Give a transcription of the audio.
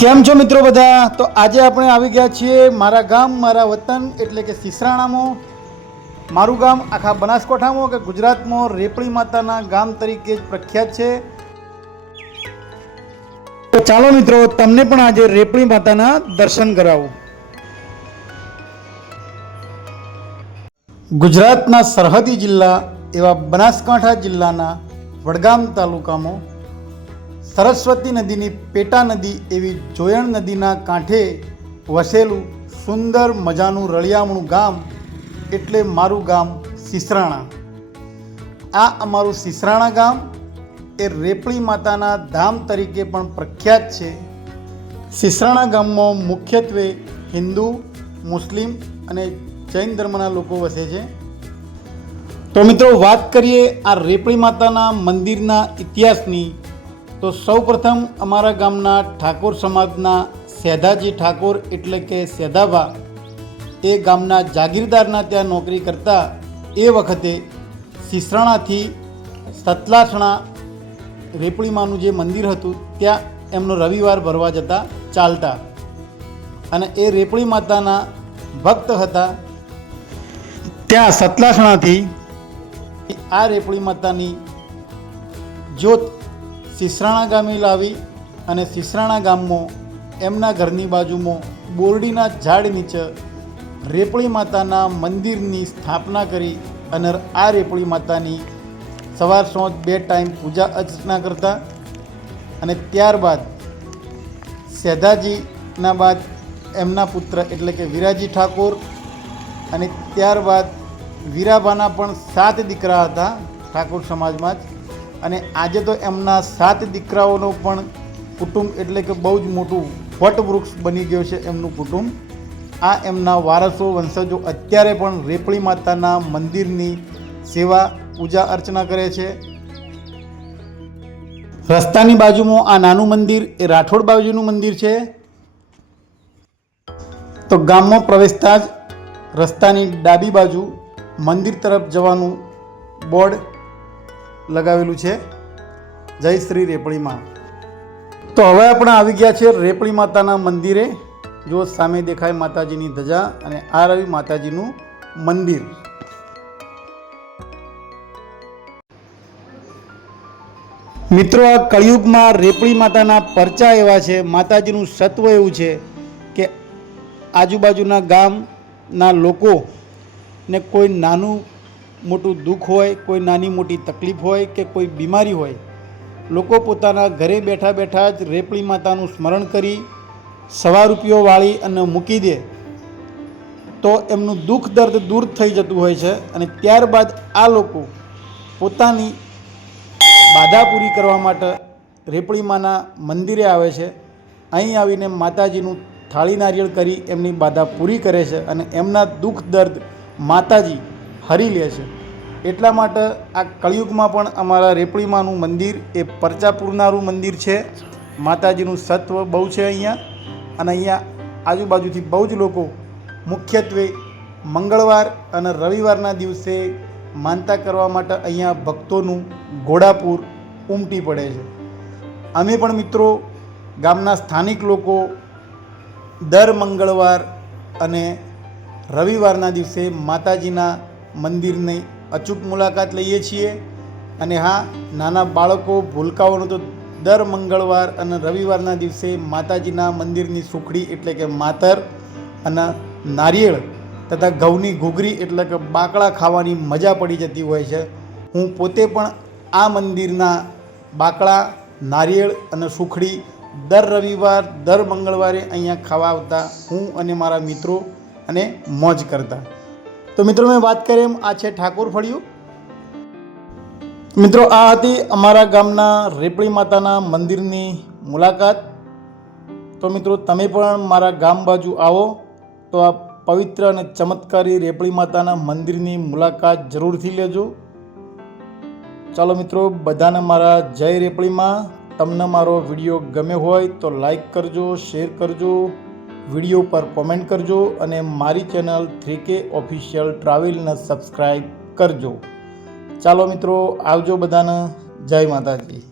કેમ છો મિત્રો બધા? તો આજે આપણે આવી ગયા છીએ મારા ગામ મારા વતન એટલે કે સિસરાણામાં. મારું ગામ આખા બનાસકાંઠામાં કે ગુજરાતમાં રેપળી માતાના ગામ તરીકે જ પ્રખ્યાત છે. તો ચાલો મિત્રો, તમને પણ આજે રેપળી માતાના દર્શન કરાવું. ગુજરાતના સરહદી જિલ્લા એવા બનાસકાંઠા જિલ્લાના વડગામ તાલુકામાં સરસ્વતી નદીની પેટા નદી એવી જોયણ નદીના કાંઠે વસેલું સુંદર મજાનું રળિયામણું ગામ એટલે મારું ગામ સિસરાણા. આ અમારું સિસરાણા ગામ એ રેપળી માતાના ધામ તરીકે પણ પ્રખ્યાત છે. સિસરાણા ગામમાં મુખ્યત્વે હિન્દુ, મુસ્લિમ અને જૈન ધર્મના લોકો વસે છે. તો મિત્રો, વાત કરીએ આ રેપળી માતાના મંદિરના ઇતિહાસની, તો સૌપ્રથમ અમારા ગામના ઠાકોર સમાજના સેધાજી ઠાકોર એટલે કે સેધાભા એ ગામના જાગીરદારના ત્યાં નોકરી કરતા એ વખતે સિસરાણાથી સતલાસણા રેપળીમાનું જે મંદિર હતું ત્યાં એમનો રવિવાર ભરવા જતા ચાલતા, અને એ રેપળી માતાના ભક્ત હતા. ત્યાં સતલાસણાથી આ રેપળી માતાની જ્યોત સિસરાણા ગામે લાવી અને સિસરાણા ગામમાં એમના ઘરની બાજુમાં બોરડીના ઝાડ નીચે રેપળી માતાના મંદિરની સ્થાપના કરી અને આ રેપળી માતાની સવાર સાંજ 2 ટાઈમ પૂજા અર્ચના કરતા. અને ત્યારબાદ સેધાજીના બાદ એમના પુત્ર એટલે કે વીરાજી ઠાકોર, અને ત્યારબાદ વીરાભાના પણ 7 દીકરા હતા ઠાકોર સમાજમાં જ. અને આજે તો એમના 7 દીકરાઓનો પણ કુટુંબ એટલે કે બહુ જ મોટું વટવૃક્ષ બની ગયું છે એમનું કુટુંબ. આ એમના વારસો વંશજો અત્યારે પણ રેપળી માતાના મંદિરની સેવા પૂજા અર્ચના કરે છે. રસ્તાની બાજુમાં આ નાનું મંદિર એ રાઠોડ બાજુનું મંદિર છે. તો ગામમાં પ્રવેશતા જ રસ્તાની ડાબી બાજુ મંદિર તરફ જવાનું બોર્ડ લગાવેલું છે, જય શ્રી રેપળી માં. તો હવે આપણે આવી ગયા છે રેપળી માતાના મંદિરે. જો સામે દેખાય માતાજીની ધજા, અને આ રહ્યું માતાજીનું મંદિર. મિત્રો, આ કળિયુગમાં રેપળી માતાના પરચા એવા છે, માતાજીનું સત્વ એવું છે કે આજુબાજુના ગામના લોકોને કોઈ નાનું મોટું દુઃખ હોય, કોઈ નાની મોટી તકલીફ હોય કે કોઈ બીમારી હોય, લોકો પોતાના ઘરે બેઠા બેઠા જ રેપળી માતાનું સ્મરણ કરી ₹100 વાળી અને મૂકી દે તો એમનું દુઃખ દર્દ દૂર થઈ જતું હોય છે. અને ત્યારબાદ આ લોકો પોતાની બાધા પૂરી કરવા માટે રેપળી માના મંદિરે આવે છે. અહીં આવીને માતાજીનું થાળી નારિયેળ કરી એમની બાધા પૂરી કરે છે, અને એમના દુઃખ દર્દ માતાજી હરી લે છે. એટલા માટે આ કળિયુગમાં પણ અમારા રેપળી માનું મંદિર એ પરચા પૂરનારું મંદિર છે. માતાજીનું સત્વ બહુ છે અહીંયા, અને અહીંયા આજુબાજુથી બહુ જ લોકો મુખ્યત્વે મંગળવાર અને રવિવારના દિવસે માનતા કરવા માટે અહીંયા ભક્તોનું ઘોડાપૂર ઉમટી પડે છે. અમે પણ મિત્રો ગામના સ્થાનિક લોકો દર મંગળવાર અને રવિવારના દિવસે માતાજીના મંદિરની અચૂક મુલાકાત લઈએ છીએ. અને હા, નાના બાળકો ભૂલકાઓનું તો દર મંગળવાર અને રવિવારના દિવસે માતાજીના મંદિરની સુખડી એટલે કે માતર અને નારિયેળ તથા ઘઉંની ઘૂઘરી એટલે કે બાકડા ખાવાની મજા પડી જતી હોય છે. હું પોતે પણ આ મંદિરના બાકડા, નારિયેળ અને સુખડી દર રવિવાર દર મંગળવારે અહીંયા ખાવા આવતા હું અને મારા મિત્રો, અને મોજ કરતા. તો મિત્રો, મેં વાત કરી એમ આ છે ઠાકોર ફળિયું. મિત્રો, આ હતી અમારા ગામના રેપળી માતાના મંદિરની મુલાકાત. તો મિત્રો, તમે પણ મારા ગામ બાજુ આવો તો આ પવિત્ર અને ચમત્કારી રેપળી માતાના મંદિરની મુલાકાત જરૂરથી લેજો. ચાલો મિત્રો, બધાને મારા જય રેપળીમાં. તમને મારો વિડીયો ગમ્યો હોય તો લાઈક કરજો, શેર કરજો, વિડીયો પર કોમેન્ટ કરજો, અને મારી ચેનલ 3K ઓફિશિયલ ટ્રાવેલને સબસ્ક્રાઈબ કરજો. ચાલો મિત્રો, આવજો બધાને. જય માતાજી.